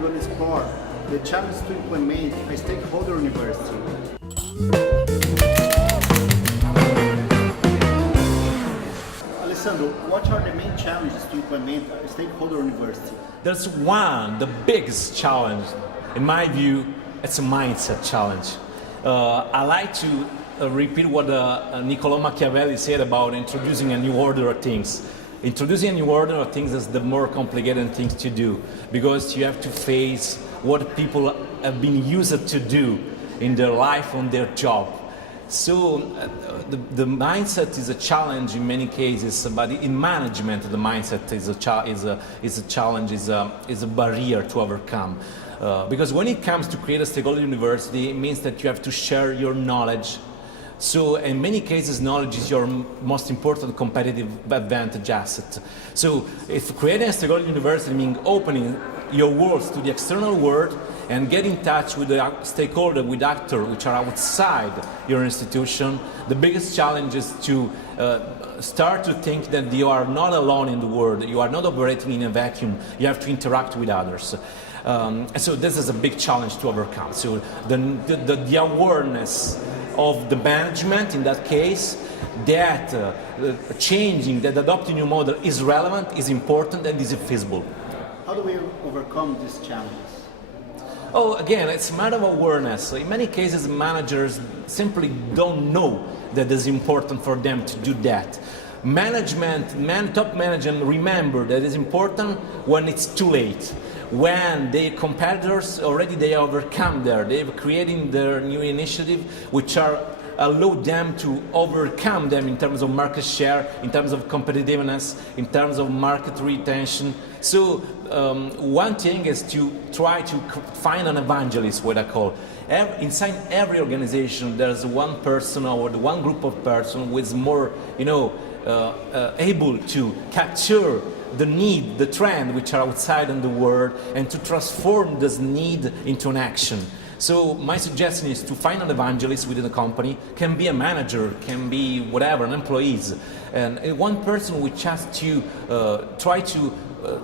we're going to explore the challenge to implement a stakeholder university. Alessandro, what are the main challenges to implement a stakeholder university? There's one, the biggest challenge, in my view, it's a mindset challenge. I like to repeat what Niccolò Machiavelli said about introducing a new order of things. Introducing a new order of things is the more complicated things to do, because you have to face what people have been used to do in their life, on their job. So the mindset is a challenge in many cases, but in management the mindset is a challenge, is a barrier to overcome. Because when it comes to create a stakeholder university, it means that you have to share your knowledge. So in many cases, knowledge is your most important competitive advantage asset. So if creating a stakeholder university means opening your worlds to the external world and get in touch with the stakeholder, with actors which are outside your institution, the biggest challenge is to start to think that you are not alone in the world, you are not operating in a vacuum, you have to interact with others. So this is a big challenge to overcome. So the awareness of the management in that case, that changing, that adopting new model is relevant, is important, and is feasible. How do we overcome these challenges? Oh, again, it's a matter of awareness. In many cases, managers simply don't know that it's important for them to do that. Top management remember that it's important when it's too late. When the competitors already they overcome they've created their new initiative, which allow them to overcome them in terms of market share, in terms of competitiveness, in terms of market retention. So one thing is to try to find an evangelist, what I call. Inside every organization, there's one person or one group of persons who is more, able to capture the need, the trend which are outside in the world, and to transform this need into an action. So my suggestion is to find an evangelist within the company, can be a manager, can be whatever, an employee, and one person which has to try to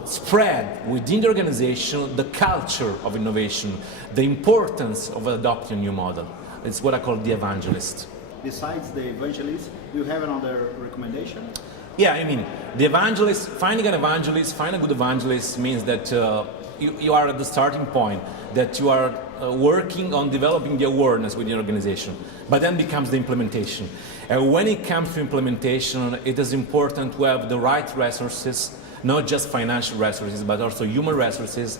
spread within the organization the culture of innovation, the importance of adopting a new model. It's what I call the evangelist. Besides the evangelist, do you have another recommendation? Yeah, I mean, the evangelist, finding an evangelist, find a good evangelist means that you are at the starting point, that you are working on developing the awareness within the organization, but then becomes the implementation. And when it comes to implementation, it is important to have the right resources, not just financial resources, but also human resources,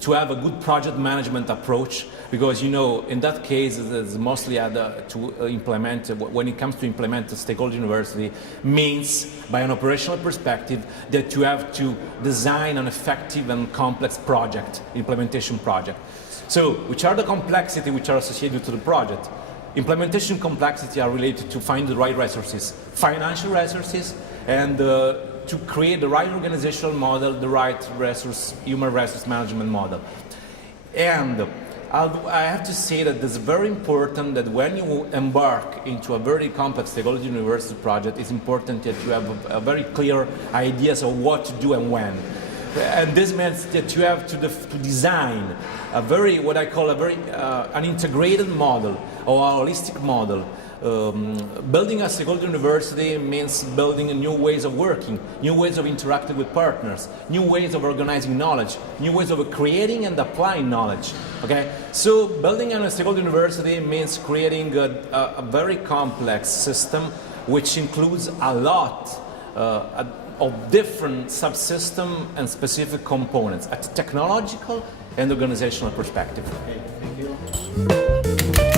to have a good project management approach, because in that case it's mostly to implement, when it comes to implement a stakeholder university, means by an operational perspective that you have to design an effective and complex project, implementation project. So which are the complexity which are associated to the project? Implementation complexity are related to find the right resources, financial resources, and to create the right organizational model, the right human resource management model. And I have to say that it's very important that when you embark into a very complex stakeholder university project, it's important that you have a very clear ideas of what to do and when. And this means that you have to design a very, what I call an integrated model or a holistic model. Building a stakeholder university means building new ways of working, new ways of interacting with partners, new ways of organizing knowledge, new ways of creating and applying knowledge. Okay, so building a stakeholder university means creating a very complex system which includes a lot of different subsystem and specific components at a technological and organizational perspective. Okay, thank you.